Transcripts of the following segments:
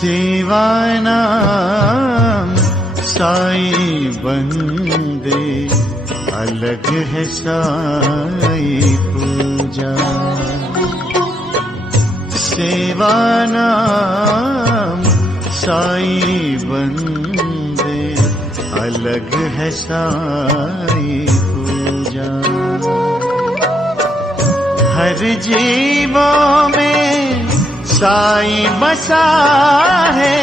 सेवानाम साई बंदे, अलग है साई पूजा। सेवानाम साई बंदे, अलग है साई पूजा। हर जीवों में साई बसा है,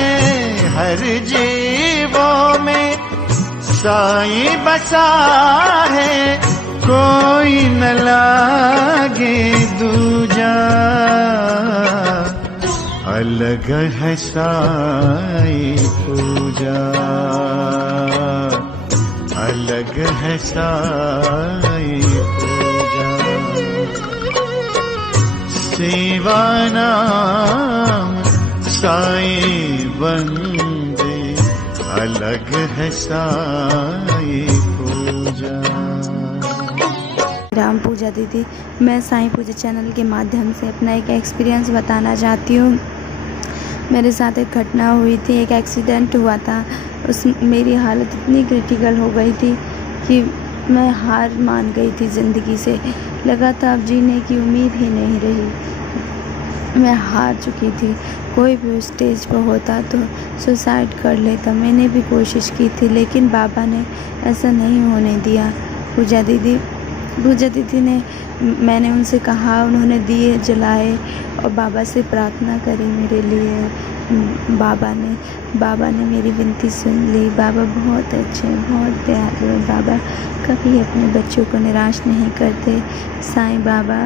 हर जीवों में साई बसा है, कोई न लागे दूजा। अलग है साई पूजा, अलग है साई पूजा। सेवानाम साई बंदे, अलग है साई पूजा। राम पूजा दीदी, मैं साईं पूजा चैनल के माध्यम से अपना एक एक्सपीरियंस बताना चाहती हूँ। मेरे साथ एक घटना हुई थी, एक एक्सीडेंट हुआ था। मेरी हालत इतनी क्रिटिकल हो गई थी कि मैं हार मान गई थी ज़िंदगी से। लगा था अब जीने की उम्मीद ही नहीं रही, मैं हार चुकी थी। कोई भी स्टेज पर होता तो सुसाइड कर लेता। मैंने भी कोशिश की थी, लेकिन बाबा ने ऐसा नहीं होने दिया। पूजा दीदी ने, मैंने उनसे कहा, उन्होंने दिए जलाए और बाबा से प्रार्थना करी मेरे लिए। बाबा ने मेरी विनती सुन ली। बाबा बहुत अच्छे, बहुत दयालु हैं। बाबा कभी अपने बच्चों को निराश नहीं करते। साईं बाबा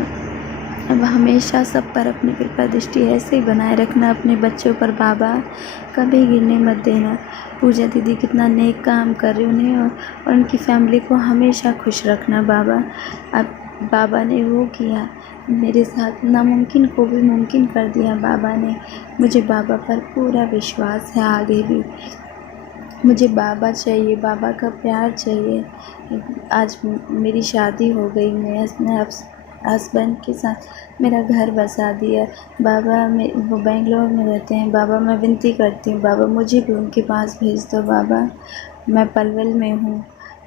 अब हमेशा सब पर अपनी कृपा दृष्टि ऐसे ही बनाए रखना अपने बच्चों पर। बाबा कभी गिरने मत देना। पूजा दीदी कितना नेक काम कर रही, उन्हें और उनकी फैमिली को हमेशा खुश रखना बाबा। अब बाबा ने वो किया मेरे साथ, नामुमकिन को भी मुमकिन कर दिया बाबा ने। मुझे बाबा पर पूरा विश्वास है। आगे भी मुझे बाबा चाहिए, बाबा का प्यार चाहिए। आज मेरी शादी हो गई, मैं अपने हस्बैंड के साथ मेरा घर बसा दिया। बाबा वो बेंगलोर में रहते हैं। बाबा मैं विनती करती हूँ, बाबा मुझे भी उनके पास भेज दो। बाबा मैं पलवल में हूँ,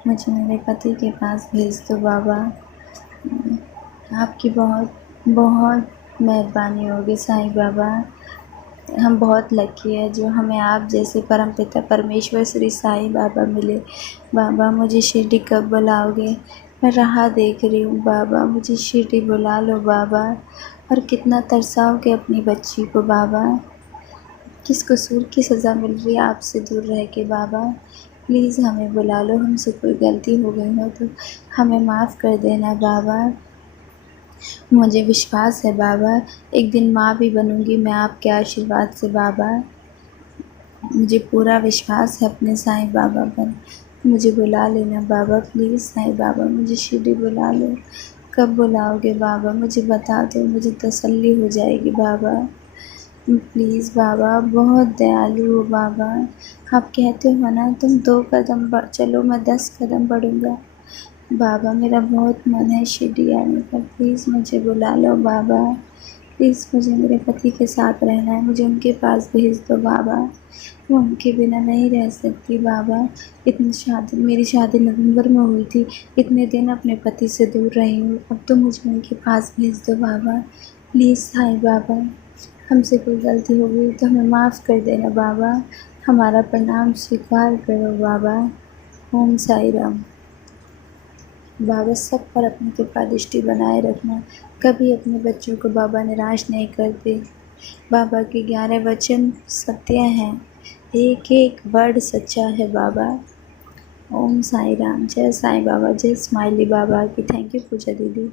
मुझे मेरे पति के पास भेज दो। बाबा आपकी बहुत बहुत मेहरबानी होगी साईं बाबा। हम बहुत लकी है जो हमें आप जैसे परमपिता परमेश्वर श्री साईं बाबा मिले। बाबा मुझे शिरडी कब बुलाओगे? मैं राह देख रही हूँ बाबा, मुझे शिरडी बुला लो बाबा। और कितना तरसाओगे अपनी बच्ची को बाबा। किस कसूर की सज़ा मिल रही है आपसे दूर रह के बाबा। प्लीज़ हमें बुला लो, हमसे कोई गलती हो गई हो तो हमें माफ़ कर देना बाबा। मुझे विश्वास है बाबा, एक दिन माँ भी बनूंगी मैं आपके आशीर्वाद से बाबा। मुझे पूरा विश्वास है अपने साईं बाबा पर। मुझे बुला लेना बाबा, प्लीज़ साईं बाबा मुझे शिरडी बुला लो। कब बुलाओगे बाबा? मुझे बता दो, मुझे तसल्ली हो जाएगी बाबा। प्लीज़ बाबा, बहुत दयालु हो बाबा। आप कहते हो ना, तुम 2 कदम चलो मैं 10 कदम बढ़ूँगा। बाबा मेरा बहुत मन है शिरडी आने का, प्लीज़ मुझे बुला लो बाबा। प्लीज़ मुझे मेरे पति के साथ रहना है, मुझे उनके पास भेज दो बाबा। मैं उनके बिना नहीं रह सकती बाबा। मेरी शादी नवंबर में हुई थी, इतने दिन अपने पति से दूर रही हूँ। अब तो मुझे उनके पास भेज दो बाबा, प्लीज़ साईं बाबा। हमसे कोई गलती हो गई तो हमें माफ़ कर देना बाबा। हमारा प्रणाम स्वीकार करो बाबा। ओम साई राम। बाबा सब पर अपनी कृपा दृष्टि बनाए रखना। कभी अपने बच्चों को बाबा निराश नहीं करते। बाबा के 11 वचन सत्य हैं, एक एक वर्ड सच्चा है बाबा। ओम साई राम। जय साईं बाबा, जय स्माइली बाबा की। थैंक यू पूजा दीदी।